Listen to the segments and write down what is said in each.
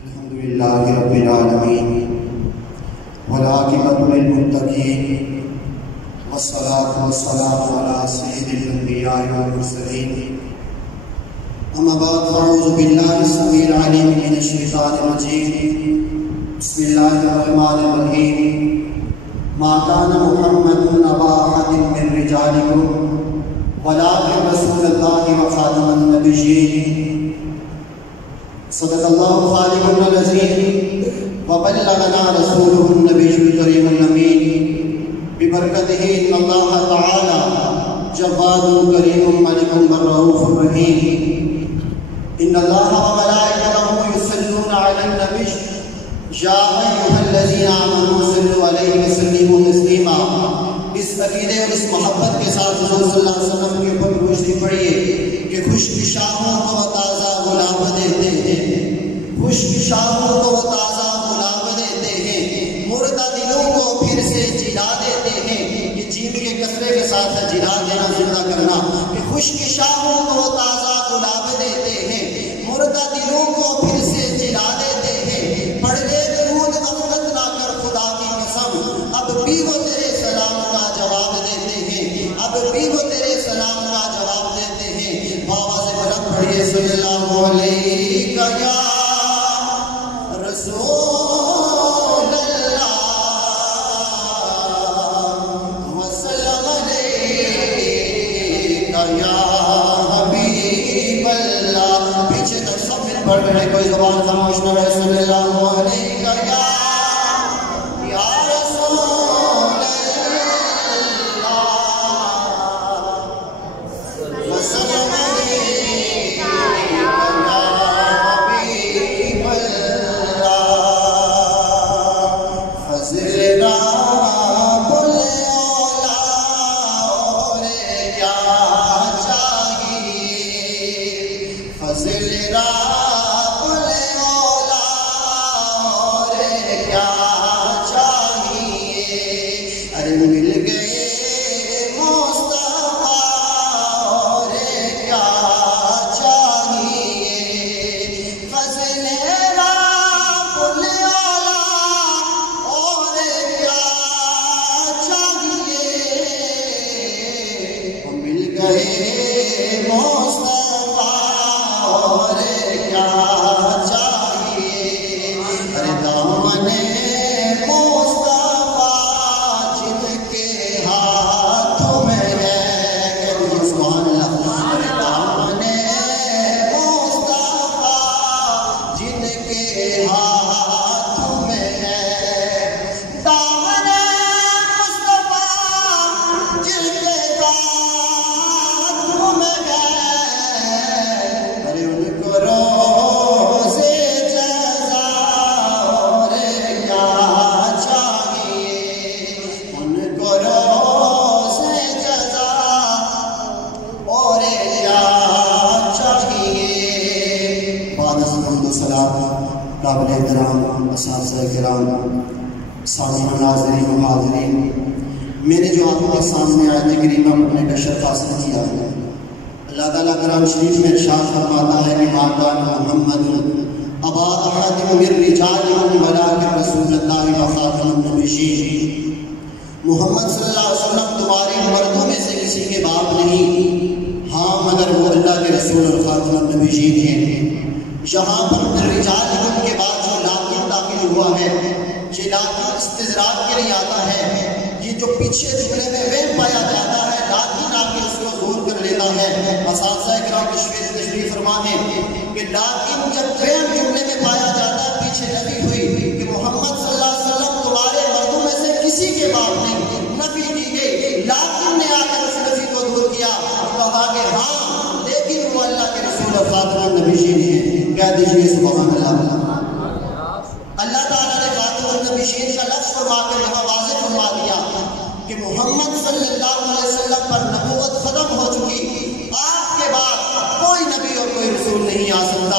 الحمد لله رب العالمين والعاقبة للمتقين والصلاة والسلام على سيد الأنبياء والمرسلين أما بعد فأعوذ بالله السميع العليم من الشيطان الرجيم بسم الله الرحمن الرحيم ما كان محمد أبا أحد من رجالكم ولكن رسول الله وخاتم النبيين صدق الله خالقنا العظيم وبلغنا رسوله النبي الكريم الأمين ببركته إن الله تعالى جواد كريم ملك رؤوف رحيم إن الله وملائكته يصلون على النبي يا أيها الذين آمنوا صلوا عليه وسلموا تسليما. اس عقیدے اور اس محبت کے ساتھ حضور صلی اللہ علیہ وسلم کے اوپر روشنی پڑھیے کہ خشک شاخوں کو وہ تازہ گلاب دیتے ہیں، خشک شاخوں کو وہ تازہ گلاب دیتے ہیں، مردہ دلوں کو پھر سے جلا دیتے ہیں. یہ جیم کے کسرے کے ساتھ ہے جلا دینا، زندہ کرنا. کہ خشک شاخوں کو وہ تازہ گلاب دیتے ہیں، مردہ دلوں کو پھر سے جلا دیتے ہیں. پڑھ لے درود غفلت نہ کر خدا کی قسم، اب بھی وہ تیرے سلام کا جواب دیتے ہیں، اب بھی وہ تیرے سلام کا جواب دیتے ہیں. بابا سے بلند پڑھیے صلی اللہ علیہ یا رسول اللہ وسلم علیہ یا حبیب اللہ. پیچھے تک سب مل پڑھ رہے، کوئی زبان خاموش نہ رہے. صلی اللہ علیہ یا رسول وسلم علیہ یا حبیب اللہ. فضل رب الاولا اور کیا چاہیے، فضل رب الاولا اور کیا چاہیے. ارے مل گئے مصطفیٰ اور کیا چاہیے. فضل رب الاولا اور کیا چاہیے. مل گئے مصطفیٰ اور کیا چاہیے. ارے دامن مصطفیٰ جن کے ہاتھوں میں ہے، سبحان اللہ. ارے دامن مصطفیٰ جن کے ہاتھوں میں ہے، دامن مصطفیٰ جن کے ہاتھوں میں ہے. ارے ان کو روزے جزا اور کیا چاہیے، ان کو روزے جزا اور کیا چاہیے. بعد از حمد و ثنا قابل احترام اساتذہ کرام، سامعین ناظرین و حاضرین، میں نے جو آپ کے سامنے آیت کریمہ پڑھنے کا شرف حاصل کیا ہے، اللہ تعالیٰ قرآن شریف میں ارشاد فرماتا ہے کہ ما کان محمد ابا احد من رجالکم ولکن رسول اللہ وخاتم النبیین. محمد صلی اللہ علیہ وسلم تمہارے مردوں میں سے کسی کے باپ نہیں، ہاں مگر وہ اللہ کے رسول اور خاتم النبیین ہیں. یہاں پر رجالکم کے بعد جو لاکن داخل ہوا ہے، یہ لاکن استدراک کے لیے آتا ہے. یہ جو پیچھے جملے میں وہم پایا جاتا ہے، لاکن آ کے اس کو دور کر لیتا ہے. اساتذہ کرام تشریف فرما ہے کہ لاکن جب وہم جملے میں پایا جاتا ہے، پیچھے نفی ہوئی کہ محمد صلی اللہ علیہ وسلم تمہارے مردوں میں سے کسی کے باپ نہیں، نفی کی گئی. لاکن نے آ کر اس نفی کو دور کیا اور کہا کہ ہاں لیکن وہ اللہ کے رسول اور خاتم النبیین ہیں. کہہ دیجیے سبحان اللہ. اللہ تعالیٰ نے خاتم النبیین کا لفظ فرما کر یہاں واضح فرما دیا کہ محمد صلی اللہ علیہ وسلم پر نبوت ختم ہو چکی، آپ کے بعد کوئی نبی اور کوئی رسول نہیں آ سکتا.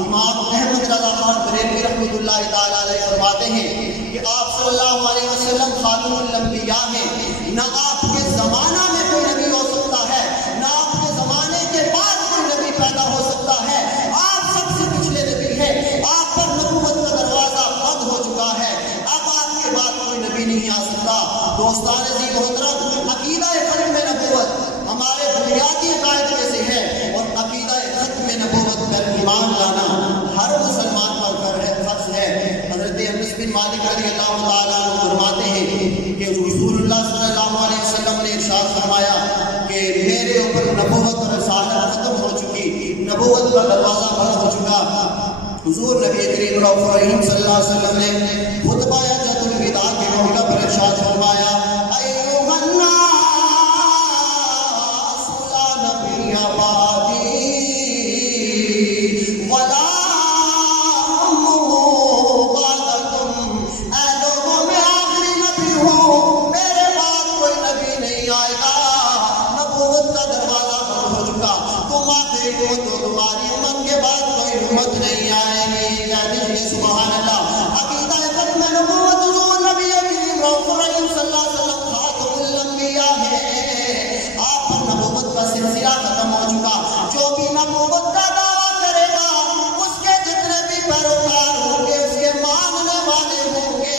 امام احمد رضا خان بریلوی رحمۃ اللہ تعالیٰ علیہ فرماتے ہیں کہ آپ صلی اللہ علیہ وسلم خاتم الانبیاء ہیں. نہ آپ کے زمانہ میں کوئی نبی ہو سکتا ہے، نہ آپ کے زمانے کے بعد کوئی نبی پیدا ہو سکتا ہے. آپ سب سے پچھلے نبی ہیں، آپ پر نبوت مسلمان عزیز محترم، عقیدہ ختم نبوت ہمارے بنیادی عقائد میں سے ہے، اور عقیدہ ختم نبوت پر ایمان لانا ہر مسلمان پر فرض ہے۔ حضرت انس بن مالک رضی اللہ تعالیٰ عنہ فرماتے ہیں کہ رسول اللہ صلی اللہ علیہ وسلم نے ارشاد فرمایا کہ میرے اوپر نبوت اور رسالت ختم ہو چکی، نبوت کا دروازہ بند ہو چکا۔ حضور نبی کریم رؤوف رحیم صلی اللہ علیہ وسلم نے خطبہ حجۃ الوداع کے موقع پر ارشاد فرمایا، ایھا الناس لا نبی بعدی ولا امہ بعدکم، اے لوگوں میں آخری نبی ہوں، میرے بعد کوئی نبی نہیں آئے گا، نبوت کا دروازہ بند ہو چکا، تم آخری ہو تو تمہاری امت کے بعد کوئی امت نہیں آئے گی۔ یعنی سبحان اللہ، عقیدہ ختم نبوت حضور نبی کریم رؤوف رحیم صلی اللہ علیہ وسلم خاتم الانبیاء ہے، آپ پر نبوت کا سلسلہ ختم ہو چکا۔ جو بھی نبوت کا دعویٰ کرے گا اس کے جتنے بھی پیروکار ہوں گے، اس کے ماننے والے ہوں گے،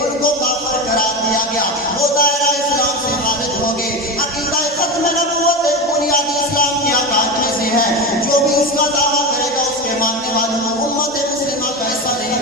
ان کو کافر قرار دیا گیا، وہ دائرہ اسلام سے خارج ہو گئے۔ عقیدہ ختم نبوت ایک بنیادی اسلام کی عقائد میں سے ہے، جو بھی اس کا دعویٰ کرے گا اس کے ماننے والوں کو امت مسلمہ کا ایسا نہیں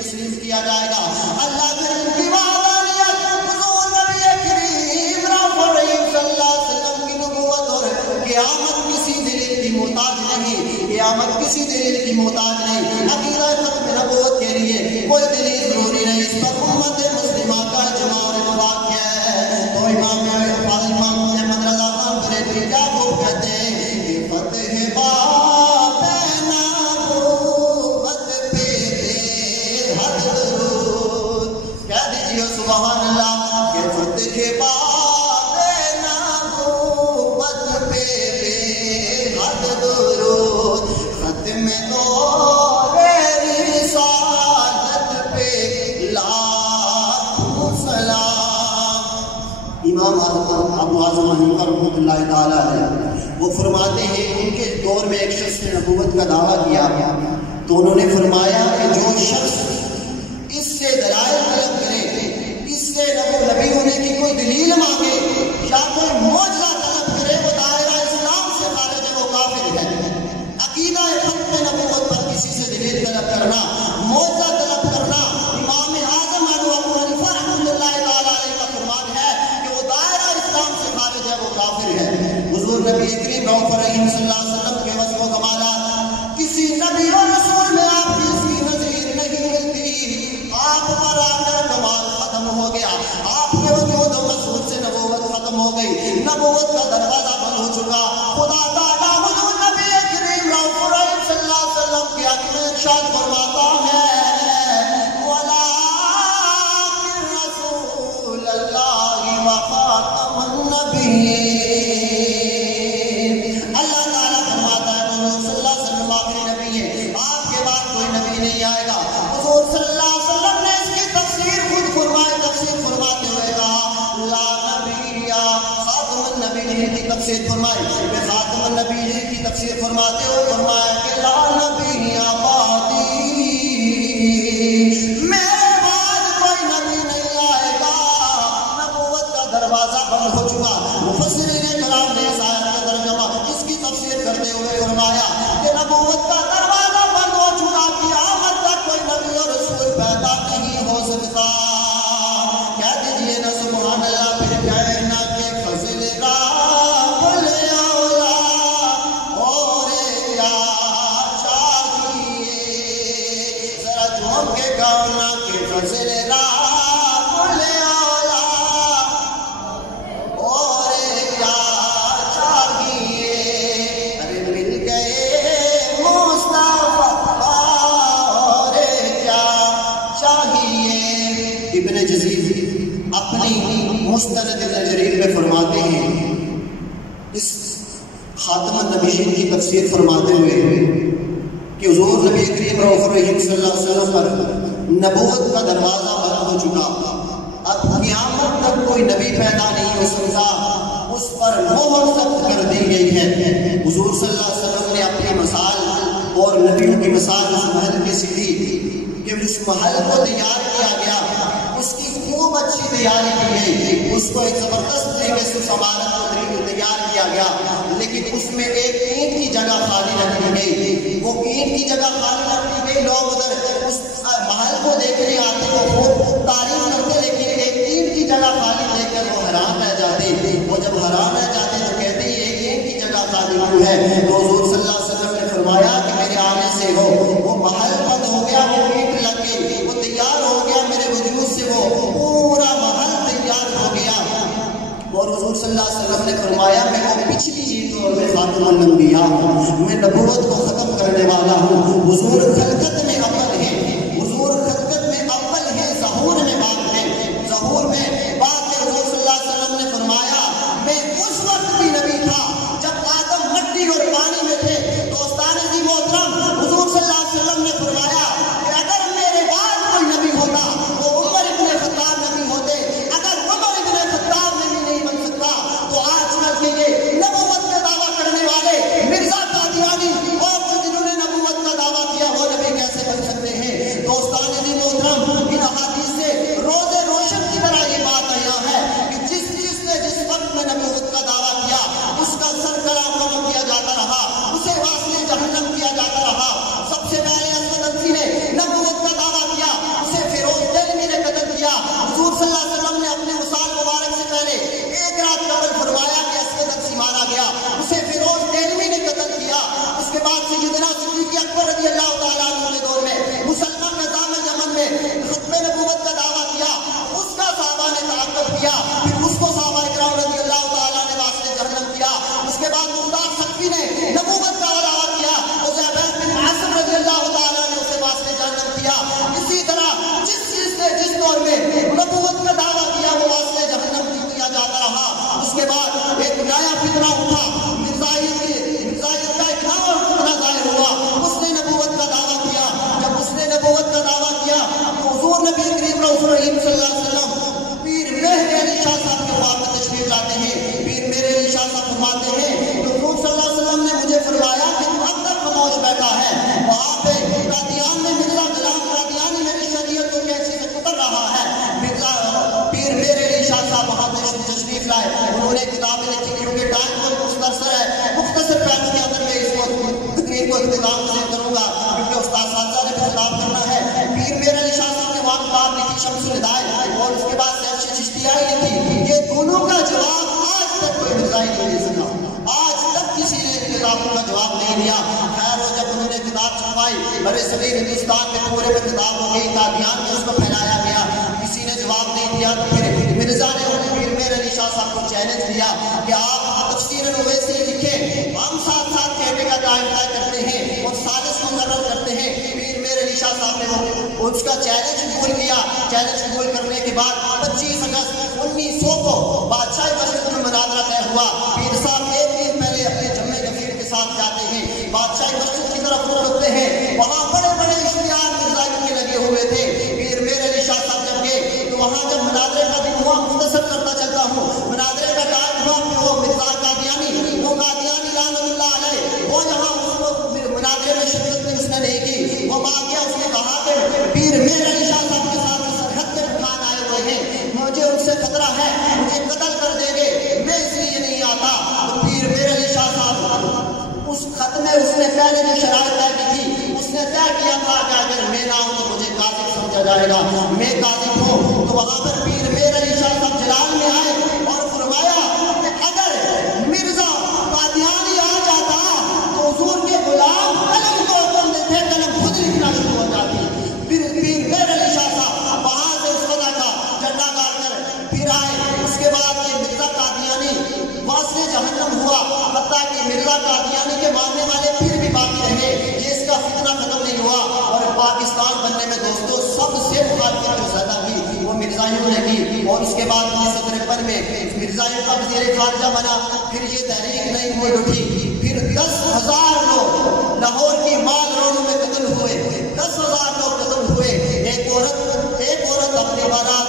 تسلیم کیا جائے گا۔ اللہ کریم کی وحدانیت، حضور نبی کریم رؤوف رحیم صلی اللہ علیہ وسلم کی نبوت، اور قیامت کسی دلیل کی محتاج نہیں، قیامت کسی دلیل کی محتاج نہیں۔ عقیدہ ختم نبوت کے لیے کوئی دلیل ضروری نہیں، اس پر امت مسلمہ کا اجماع اور اتفاق ہے۔ تو امام احمد رضا خان بریلوی کیا خوب کہتے ہیں کہ فتح باب نبوت پہ بے حد درود، کہہ دیجیے سبحان اللہ کہ فتح باب نبوت پہ بے حد درود، ختم دور رسالت پہ لاکھوں سلام۔ امام ابو اعظم حنیفہ رحمۃ اللہ تعالیٰ علیہ وہ فرماتے ہیں ان کے دور میں ایک شخص نے نبوت کا دعویٰ کیا تو انہوں نے فرمایا کہ جو شخص اس سے دلائل طلب کرے، اس سے نبی ہونے کی کوئی دلیل مانگے یا کوئی معجزہ طلب کرے، وہ دائرہ اسلام سے خارج ہے، وہ کافر ہے۔ عقیدہ ختم نبوت پر کسی سے دلیل طلب کرنا، معجزہ طلب کرنا، امام اعظم ابو حنیفہ رحمۃ اللہ تعالیٰ علیہ کا فرمان ہے کہ وہ دائرہ اسلام سے خارج ہے، وہ کافر ہے۔ حضور نبی کریم رؤوف رحیم صلی اللہ علیہ وسلم کے وصف و کمالات کسی نبی اور رسول میں آپ کی اس کی نظیر نہیں ملتی۔ آپ پر آ کر کمال ختم ہو گیا، آپ کے وجود و مسعود سے نبوت ختم ہو گئی، نبوت کا دروازہ بند ہو چکا۔ خدا تعالیٰ حضور نبی کریم رؤوف رحیم صلی اللہ علیہ وسلم کے حق میں ارشاد فرماتا ہے، وَلَٰكِن رَّسُولَ اللَّهِ وَخَاتَمَ النَّبِيِّينَ۔ اللہ تعالیٰ فرماتا ہے حضور صلی اللہ علیہ وسلم آخری نبی ہے، آپ کے بعد کوئی نبی نہیں آئے گا۔ حضور صلی اللہ علیہ وسلم نے اس کی تفسیر خود فرمائی، تفسیر فرماتے ہوئے کہا لا نبی خاتم النبیین کی تفسیر فرمائی، میں خاتم النبیین کی تفسیر فرماتے ہوئے فرمایا کہ لا نبی بعدی، میرے بعد کوئی نبی نہیں آئے گا، نبوت کا دروازہ بند ہو چکا۔ مفسرین کرام نے اس آیت کا ترجمہ اس کی تفسیر کرتے ہوئے فرمایا کہ نبوت کا دروازہ بند ہو چکا، قیامت تک کوئی نبی اور رسول پیدا نہیں ہو سکتا۔ کہہ دیجیے نا سبحان اللہ، پھر کہنا کہ فضل رب الاولیاء، اور کیا چاہیے، ذرا جھوم کے کہنا کہ فضل رب الاولیاء، اور کیا چاہیے، ارے مل گئے مصطفیٰ، اور کیا چاہیے۔ ابن جزیر اپنی مستند ابن جریر میں فرماتے ہیں، اس خاتم النبیین کی تفسیر فرماتے ہوئے کہ حضور نبی کریم رؤوف رحیم صلی اللہ علیہ وسلم پر نبوت کا دروازہ بند ہو چکا، اب قیامت تک کوئی نبی پیدا نہیں ہو سکتا، اس پر مہر ضبط کر دی گئی ہے۔ حضور صلی اللہ علیہ وسلم نے اپنی مثال اور نبیوں کی مثال اس محل کی سی دی کہ جس محل کو تیار کیا گیا اس کی خوب اچھی تیاری کی گئی، کو ایک زبردست طریقے سے عمارت کو تیار کیا گیا، لیکن اس میں ایک اینٹ کی جگہ خالی رکھ دی گئی۔ وہ اینٹ کی جگہ خالی رکھ دی گئی، لوگ ادھر اس محل کو دیکھنے آتے، وہ خوب تعریف کرتے، لیکن ایک اینٹ کی جگہ خالی دیکھ کر وہ حیران رہ جاتے۔ وہ جب حیران رہ جاتے تو کہتے ہیں ایک اینٹ کی جگہ خالی کیوں ہے؟ تو حضور صلی اللہ علیہ وسلم نے فرمایا کہ میرے آنے سے وہ محل بند ہو گیا، وہ اینٹ لگ گئی، وہ تیار ہو گیا، میرے وجود سے وہ پورا محل تیار ہو گیا۔ اور حضور صلی اللہ علیہ وسلم نے فرمایا میں وہ پچھلی اینٹ اور میں خاتم الانبیاء ہوں، میں نبوت کو ختم کرنے والا ہوں۔ حضور خلقت میں اول ہے، حضور خلقت میں اول ہے، ظہور میں بات ہے، ظہور میں بات ہے۔ حضور صلی اللہ علیہ وسلم نے فرمایا میں اس وقت بھی نبی تھا جب آدم مٹی اور پانی میں تھے۔ دوستان عزیز محترم، حضور صلی اللہ علیہ وسلم نے فرمایا کہ اگر میرے بعد کوئی نبی ہوتا تو عمر ابن خطاب نبی ہوتے، اگر عمر ابن خطاب نبی نہیں بن سکتا تو آج کل کے یہ نبوت کا دعویٰ کرنے والے مرزا قادیانی اور جنہوں نے نبوت کا دعویٰ کیا وہ نبی کیسے بن سکتے ہیں؟ دوستان عزیز محترم، ان احادیث سے روز روشن کی طرح یہ بات آیا ہے کہ جس نے جس وقت میں نبوت کا دعویٰ کیا اس کا سر کلام کم کیا جاتا رہا، اسے واسطے جہنم کیا جاتا رہا۔ سب سے پہلے اسود انسی نے نبوت کا دعویٰ کیا، اسے فیروز دہلوی نے قتل کیا۔ حضور صلی اللہ علیہ وسلم نے اپنے وصال مبارک سے پہلے ایک رات قبل فرمایا کہ اسود انسی مارا گیا، اسے فیروز دہلوی نے قتل کیا۔ اس کے بعد سیدنا صدیق اکبر رضی اللہ تعالیٰ عنہ کے دور میں مسلمان نظام یمن میں ختم نبوت کا دعویٰ کیا، اس کا صحابہ نے تعاقب کیا، پھر اس کو صحابہ اکرام رضی اللہ تعالیٰ نے واسطے جہنم کیا۔ اس کے بعد مختار سقفی نے نبوت کا دعویٰ کیا، تو زبیر بن عاصم رضی اللہ تعالیٰ نے اسے واسطے جہنم کیا۔ اسی طرح جس چیز سے جس دور میں نبوت کا دعویٰ کیا وہ واسطے جہنم کیا جاتا رہا۔ اس کے بعد ایک نیا فتنہ اٹھا، مرزائیت کا ایک نیا فتنہ ظاہر ہوا، اس نے نبوت کا دعویٰ کیا۔ جب اس نے نبوت کا دعویٰ کیا تو حضور نبی کریم رؤوف رحیم صلی اللہ علیہ وسلم پیر مہر علی شاہ صاحب کے خواب میں تشریف لاتے ہیں۔ پیر مہر علی شاہ صاحب فرماتے ہیں کہ حضور صلی اللہ علیہ وسلم نے مجھے فرمایا کہ تو اب تک خاموش بیٹھا ہے، وہاں پہ قادیان میں مرزا غلام قادیانی میری شریعت کو کیسے سے قتل رہا ہے۔ مرزا پیر مہر علی شاہ صاحب وہاں تشریف لائے، انہوں نے کتابیں لکھی، کیونکہ ٹائم بہت مختصر ٹائم کے اندر میں اس کو تقریر کو اختتام کروں گا کیونکہ استاد صاحبہ نے بھی خطاب کرنا ہے۔ پیر مہر علی شاہ صاحب نے وہاں کتاب لکھی شمس الہدایت، اور اس کے بعد سید چشتیائی لکھی۔ یہ دونوں کا جواب آج تک کوئی مرزائی نہیں دے سکا، آج تک کسی نے ان کتابوں کا جواب نہیں دیا۔ خیر وہ جب انہوں نے کتاب چھپائی، برے صغیر ہندوستان میں پورے میں کتاب ہو گئی، قادیان میں اس کو پھیلایا گیا، کسی نے جواب نہیں دیا۔ تو پھر مرزا نے پیر مہر علی شاہ صاحب کو چیلنج دیا کہ آپ تفسیر اویسی لکھیں، ہم ساتھ ساتھ کہنے کا ٹائم طے کرتے ہیں اور سازش مقرر کرتے ہیں۔ پیر مہر علی شاہ صاحب نے اس کا چیلنج قبول کیا۔ چیلنج قبول کرنے کے بعد 25 اگست 1900 کو بادشاہ مسجد میں مناظرہ طے ہوا۔ پیر صاحب ایک دن پہلے اپنے جمع کثیر کے ساتھ جاتے ہیں، بادشاہ مسجد کی طرف رکتے ہیں، وہاں بڑے بڑے اشتہار مرزائیوں کے لگے ہوئے تھے۔ پیر مہر علی شاہ صاحب جب گئے تو وہاں جب مناظرے کا دن ہوا، مختصر کرتا چلتا ہوں، مناظرے کا ٹائم ہوا کہ وہ مرزا قادیانی، وہ قادیانی لعنت اللہ علیہ، وہ یہاں مناظرے میں شرکت میں اس نے نہیں کی، وہ آ گیا، اس نے کہا کہ پیر مہر علی شاہ صاحب کے ساتھ سرحد کے پٹھان آئے ہوئے ہیں، مجھے ان سے خطرہ ہے، مجھے قتل کر دیں گے، میں اس لیے نہیں آتا۔ تو پیر مہر علی شاہ صاحب اس خط میں اس نے پہلے جو شرائط طے کی تھی اس نے طے کیا تھا کہ اگر میں نہ ہوں تو مجھے کاذب سمجھا جائے گا، میں کاذب ہوں۔ تو وہاں پر پیر مہر علی شاہ صاحب جلال میں آئے اور فرمایا کہ اگر مرزا قادیانی آ جاتا تو حضور کے غلام قلم کو کرتے تھے، قلم خود لکھنا شروع ہو جاتی۔ پھر پیر مہر علی شاہ صاحب وہاں سے اس خدا کا جھنڈا گاڑ کر پھر آئے۔ اس کے بعد یہ مرزا قادیانی واسطے جہنم ہوا، حتیٰ کہ مرزا قادیانی کے ماننے والے پھر بھی باقی رہے، یہ اس کا فتنہ ختم نہیں ہوا۔ اور پاکستان بننے میں دوستوں سب سے مخالفت جو زیادہ کی وہ مرزائیوں نے کی، اور اس کے بعد 1953 میں مرزائیوں کا وزیر خارجہ بنا۔ پھر یہ تحریک نئی موڑ اٹھی، پھر 10,000 لوگ لاہور کی مال روڈوں میں قتل ہوئے، 10,000 لوگ قتل ہوئے۔ ایک عورت اپنی بارات،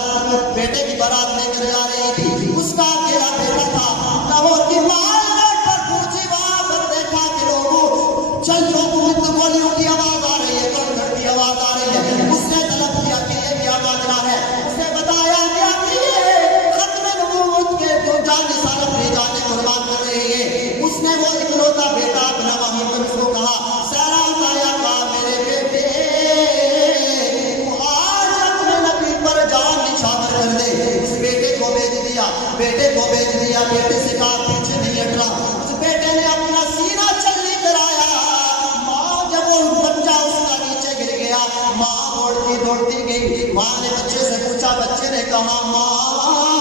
بیٹے کی بارات لے کر جا رہی تھی، اس کا اکیلا بیٹا تھا، لاہور کی مال روڈ پر پہنچی، وہاں پر دیکھا کہ لوگوں چل جو گولیوں کی آواز آ رہی ہے، گھر کی آواز آ رہی ہے۔ اس نے طلب کیا کہ یہ کیا ماجرا ہے، اس نے بتایا کہ یہ ختم نبوت ماں نے بچے سے پوچھا، بچے نے کہا ماں